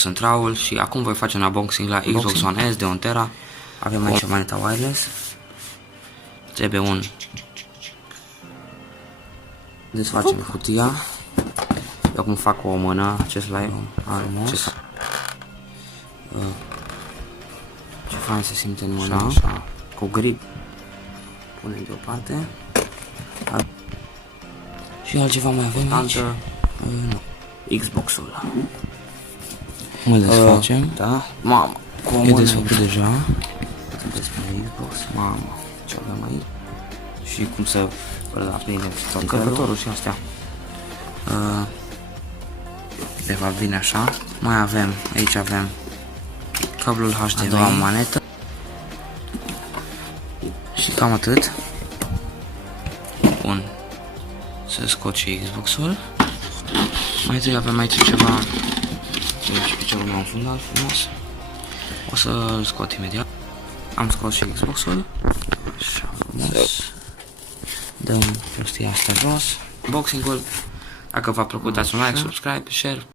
centralul și acum voi face un unboxing la Xbox One S de 1 tera. Avem aici maneta wireless. Trebuie un... Desfacem cutia. Eu acum fac o mână, acest live armos. Ce fain se simte în mână, așa, cu grip. Punem deoparte. Și altceva mai avem aici? Nu. Xbox-ul. Îl desfacem. Da. Mamă, cu o mână. E desfăcut deja. Despre Xbox. Mamă, ce avem aici? Și cum să aprinde încărcătorul și astea. De fapt vine așa. Mai avem, aici avem cablul HDMI, manetă. Și cam atât. Bun. Să scot și Xbox-ul. Mai întâi avem aici ceva. Și piciorul meu înfundat frumos. O să-l scot imediat. Am scos și Xbox-ul. Așa frumos. Dăm prostia asta jos. Unboxing-ul. Dacă v-a plăcut, dați un like, subscribe, share.